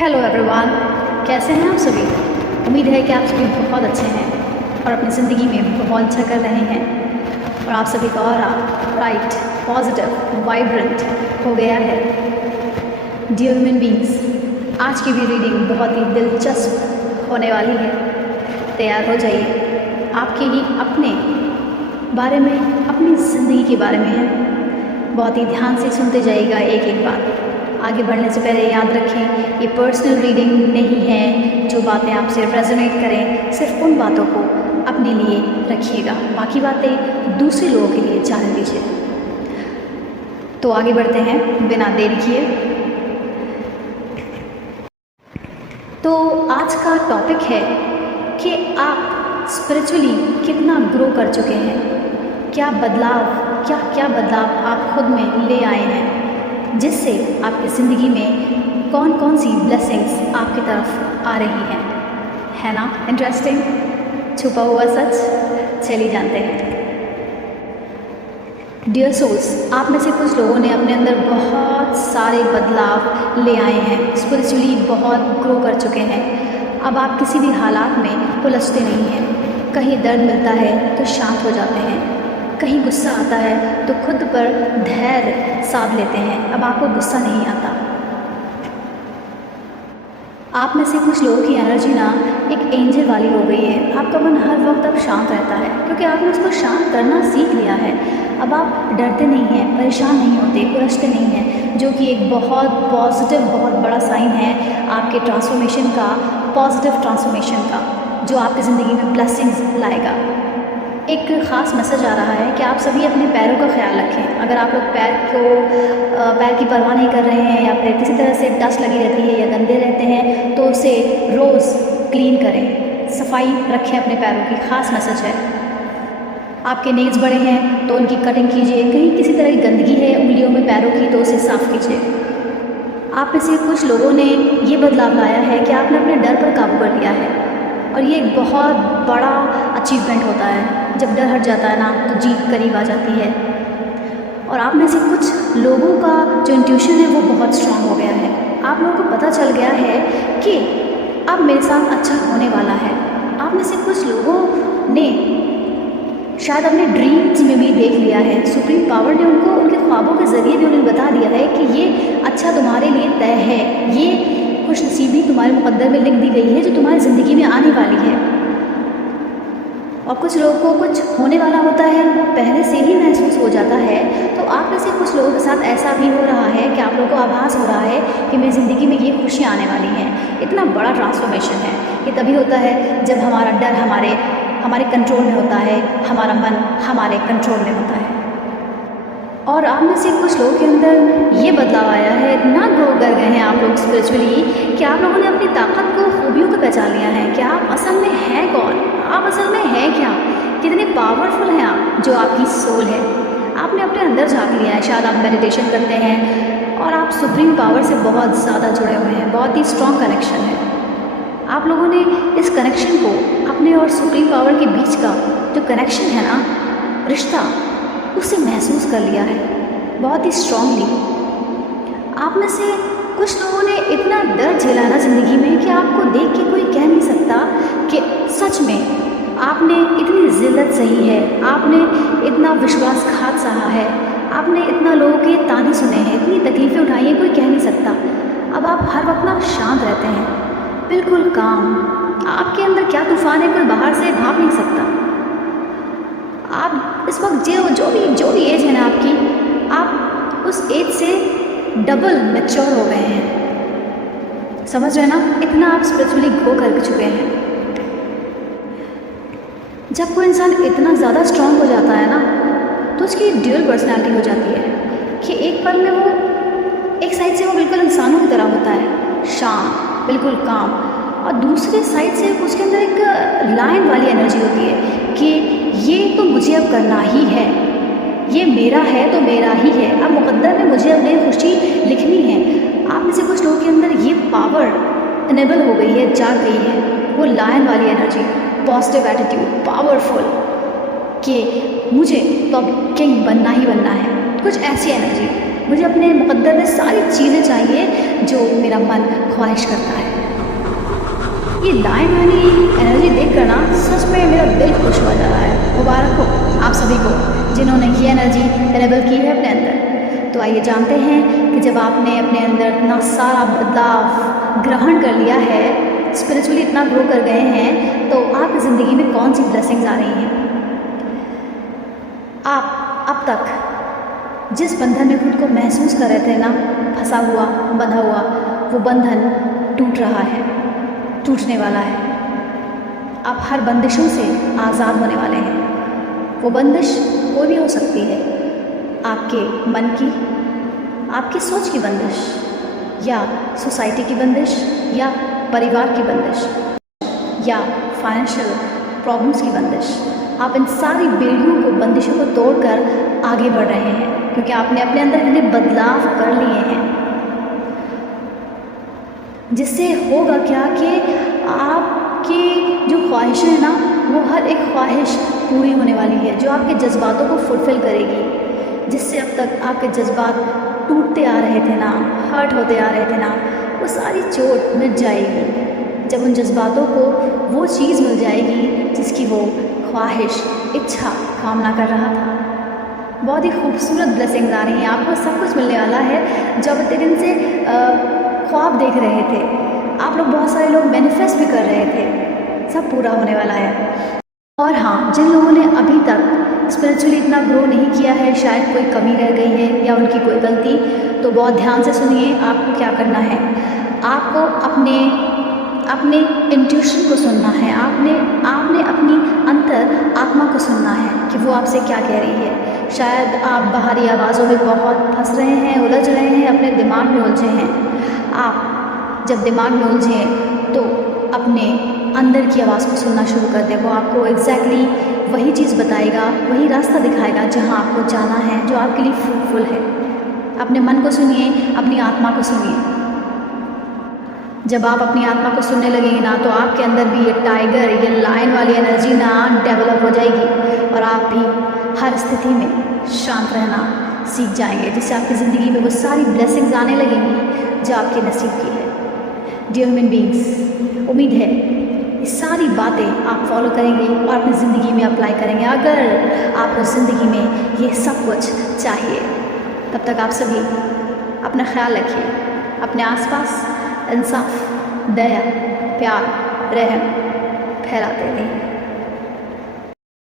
Hello everyone, कैसे हैं आप सभी। उम्मीद है कि आप सभी बहुत अच्छे हैं और अपनी ज़िंदगी में बहुत अच्छा कर रहे हैं और आप सभी का ऑरा ब्राइट, पॉजिटिव, वाइब्रेंट हो गया है। डियर ह्यूमन बींग्स, आज की भी रीडिंग बहुत ही दिलचस्प होने वाली है। तैयार हो जाइए। आपके ही अपने बारे में, अपनी ज़िंदगी के बारे में है। बहुत ही ध्यान से सुनते जाइएगा एक एक बात। आगे बढ़ने से पहले याद रखें, ये पर्सनल रीडिंग नहीं है। जो बातें आपसे रेजोनेट करें, सिर्फ उन बातों को अपने लिए रखिएगा, बाकी बातें दूसरे लोगों के लिए जाने दीजिए। तो आगे बढ़ते हैं बिना देरी किए। तो आज का टॉपिक है कि आप स्पिरिचुअली कितना ग्रो कर चुके हैं, क्या बदलाव आप खुद में ले आए हैं, जिससे आपकी ज़िंदगी में कौन कौन सी ब्लेसिंग्स आपकी तरफ आ रही हैं। है ना इंटरेस्टिंग, छुपा हुआ सच। चलिए जानते हैं। डियर सोल्स, आप में से कुछ लोगों ने अपने अंदर बहुत सारे बदलाव ले आए हैं, स्पिरिचुअली बहुत ग्रो कर चुके हैं। अब आप किसी भी हालात में उलझते नहीं हैं। कहीं दर्द मिलता है तो शांत हो जाते हैं, कहीं गुस्सा आता है तो खुद पर धैर्य साध लेते हैं। अब आपको गुस्सा नहीं आता। आप में से कुछ लोगों की एनर्जी ना एक एंजल वाली हो गई है। आपका मन हर वक्त अब शांत रहता है, क्योंकि आपने उसको शांत करना सीख लिया है। अब आप डरते नहीं हैं, परेशान नहीं होते, उलझते नहीं हैं, जो कि एक बहुत पॉजिटिव, बहुत बड़ा साइन है आपके ट्रांसफॉर्मेशन का, पॉजिटिव ट्रांसफॉर्मेशन का, जो आपकी ज़िंदगी में ब्लेसिंग्स लाएगा। एक ख़ास मैसेज आ रहा है कि आप सभी अपने पैरों का ख्याल रखें। अगर आप लोग पैर की परवाह नहीं कर रहे हैं या फिर किसी तरह से डस्ट लगी रहती है या गंदे रहते हैं, तो उसे रोज़ क्लीन करें, सफाई रखें अपने पैरों की। ख़ास मैसेज है। आपके नेल्स बड़े हैं तो उनकी कटिंग कीजिए। कहीं किसी तरह की गंदगी है उंगलियों में पैरों की, तो उसे साफ़ कीजिए। आप में से कुछ लोगों ने ये बदलाव लाया है कि आपने अपने डर पर काबू कर लिया है, और ये एक बहुत बड़ा अचीवमेंट होता है। जब डर हट जाता है ना, तो जीत करीब आ जाती है। और आप में से कुछ लोगों का जो इंट्यूशन है वो बहुत स्ट्रांग हो गया है। आप लोगों को पता चल गया है कि अब मेरे साथ अच्छा होने वाला है। आप में से कुछ लोगों ने शायद अपने ड्रीम्स में भी देख लिया है। सुप्रीम पावर ने उनको उनके ख्वाबों के ज़रिए भी उन्हें बता दिया है कि ये अच्छा तुम्हारे लिए तय है, ये खुशनसीबी तुम्हारे मुकद्दर में लिख दी गई है जो तुम्हारी ज़िंदगी में आने वाली है। और कुछ लोगों को कुछ होने वाला होता है, वो पहले से ही महसूस हो जाता है। तो आप में से कुछ लोगों के साथ ऐसा भी हो रहा है कि आप लोगों को आभास हो रहा है कि मेरी ज़िंदगी में ये खुशियाँ आने वाली हैं। इतना बड़ा ट्रांसफॉर्मेशन है। ये तभी होता है जब हमारा डर हमारे कंट्रोल में होता है, हमारा मन हमारे कंट्रोल में होता है। और आप में से कुछ लोगों के अंदर ये बदलाव आया है, इतना ग्रो कर गए हैं आप लोग स्पिरिचुअली कि आप लोगों ने अपनी ताकत को, खूबियों को पहचान लिया है कि आप असल में हैं कौन, आप असल में हैं क्या, कितने पावरफुल हैं आप, जो आपकी सोल है। आपने अपने अंदर झाँक लिया है। शायद आप मेडिटेशन करते हैं और आप सुप्रीम पावर से बहुत ज़्यादा जुड़े हुए हैं। बहुत ही स्ट्रॉन्ग कनेक्शन है। आप लोगों ने इस कनेक्शन को, अपने और सुप्रीम पावर के बीच का जो कनेक्शन है ना, रिश्ता, उसे महसूस कर लिया है बहुत ही स्ट्रांगली। आप में से कुछ लोगों ने इतना डर झेला ना ज़िंदगी में कि आपको देख के कोई कह नहीं सकता कि सच में आपने इतनी जिल्लत सही है, आपने इतना विश्वासघात सहा है, आपने इतना लोगों के ताने सुने हैं, इतनी तकलीफ़ें उठाई हैं, कोई कह नहीं सकता। अब आप हर वक्त ना शांत रहते हैं, बिल्कुल काम। आपके अंदर क्या तूफ़ान है, कोई बाहर से भाप नहीं सकता। आप इस वक्त जो भी एज है ना आपकी, आप उस एज से डबल मैच्योर हो गए हैं। समझ रहे हैं ना, इतना आप स्पिरिचुअली ग्रो कर चुके हैं। जब कोई इंसान इतना ज़्यादा स्ट्रांग हो जाता है ना, तो उसकी ड्यूअल पर्सनालिटी हो जाती है कि एक पल में वो, एक साइड से वो बिल्कुल इंसानों की तरह होता है, शांत, बिल्कुल काम, और दूसरे साइड से उसके अंदर एक लायन वाली एनर्जी होती है कि ये तो मुझे अब करना ही है, ये मेरा है तो मेरा ही है, अब मुकद्दर में मुझे अपनी खुशी लिखनी है। आप में से कुछ लोगों के अंदर ये पावर इनेबल हो गई है, जाग गई है, वो लायन वाली एनर्जी, पॉजिटिव एटीट्यूड, पावरफुल, कि मुझे तो अब किंग बनना ही बनना है। कुछ ऐसी एनर्जी मुझे अपने मुक़द्दर में सारी चीज़ें चाहिए जो मेरा मन ख्वाहिश करता है। ये लाइन वाली एनर्जी देख कर ना सच में मेरा दिल खुश हो जा रहा है। मुबारक हो आप सभी को जिन्होंने ये एनर्जी लेवल की है अपने अंदर। तो आइए जानते हैं कि जब आपने अपने अंदर इतना सारा बदलाव ग्रहण कर लिया है, स्पिरिचुअली इतना ग्रो कर गए हैं, तो आपकी ज़िंदगी में कौन सी ब्लेसिंग्स आ रही हैं। आप अब तक जिस बंधन में खुद को महसूस कर रहे थे ना, फंसा हुआ, बंधा हुआ, वो बंधन टूट रहा है, टूटने वाला है। आप हर बंदिशों से आज़ाद होने वाले हैं। वो बंदिश कोई भी हो सकती है, आपके मन की, आपकी सोच की बंदिश, या सोसाइटी की बंदिश, या परिवार की बंदिश, या फाइनेंशियल प्रॉब्लम्स की बंदिश। आप इन सारी बेड़ियों को, बंदिशों को तोड़कर आगे बढ़ रहे हैं, क्योंकि आपने अपने अंदर इतने बदलाव कर लिए हैं, जिससे होगा क्या कि आपकी जो ख्वाहिशें हैं ना, वो हर एक ख्वाहिश पूरी होने वाली है, जो आपके जज्बातों को फुलफ़िल करेगी। जिससे अब तक आपके जज्बात टूटते आ रहे थे ना, हर्ट होते आ रहे थे ना, वो सारी चोट मिट जाएगी जब उन जज्बातों को वो चीज़ मिल जाएगी जिसकी वो ख्वाहिश, इच्छा, कामना कर रहा था। बहुत ही खूबसूरत ब्लेसिंग्स आ रही हैं, आपको सब कुछ मिलने वाला है जो आप इतने दिन से ख्वाब देख रहे थे। आप लोग, बहुत सारे लोग मैनिफेस्ट भी कर रहे थे, सब पूरा होने वाला है। और हाँ, जिन लोगों ने अभी तक स्पिरिचुअली इतना ग्रो नहीं किया है, शायद कोई कमी रह गई है या उनकी कोई गलती, तो बहुत ध्यान से सुनिए आपको क्या करना है। आपको अपने इंट्यूशन को सुनना है, आपने अपनी अंतर आत्मा को सुनना है कि वो आपसे क्या कह रही है। शायद आप बाहरी आवाज़ों में बहुत फंस रहे हैं, उलझ रहे हैं, अपने दिमाग में उलझे हैं। आप जब दिमाग में उलझें तो अपने अंदर की आवाज़ को सुनना शुरू कर दें। वो आपको एग्जैक्टली वही चीज़ बताएगा, वही रास्ता दिखाएगा जहाँ आपको जाना है, जो आपके लिए फ्रूटफुल है। अपने मन को सुनिए, अपनी आत्मा को सुनिए। जब आप अपनी आत्मा को सुनने लगेंगे ना, तो आपके अंदर भी ये टाइगर, ये लायन वाली एनर्जी ना डेवलप हो जाएगी, और आप भी हर स्थिति में शांत रहना सीख जाएंगे, जिससे आपकी ज़िंदगी में वो सारी ब्लेसिंग्स आने लगेंगी जो आपके नसीब की है। डियर ह्यूमन बीइंग्स, उम्मीद है ये सारी बातें आप फॉलो करेंगे और अपनी ज़िंदगी में अप्लाई करेंगे। अगर आपको ज़िंदगी में ये सब कुछ चाहिए, तब तक आप सभी अपना ख्याल रखिए, अपने आसपास इंसाफ, दया, प्यार, रहम फैलाते रहें।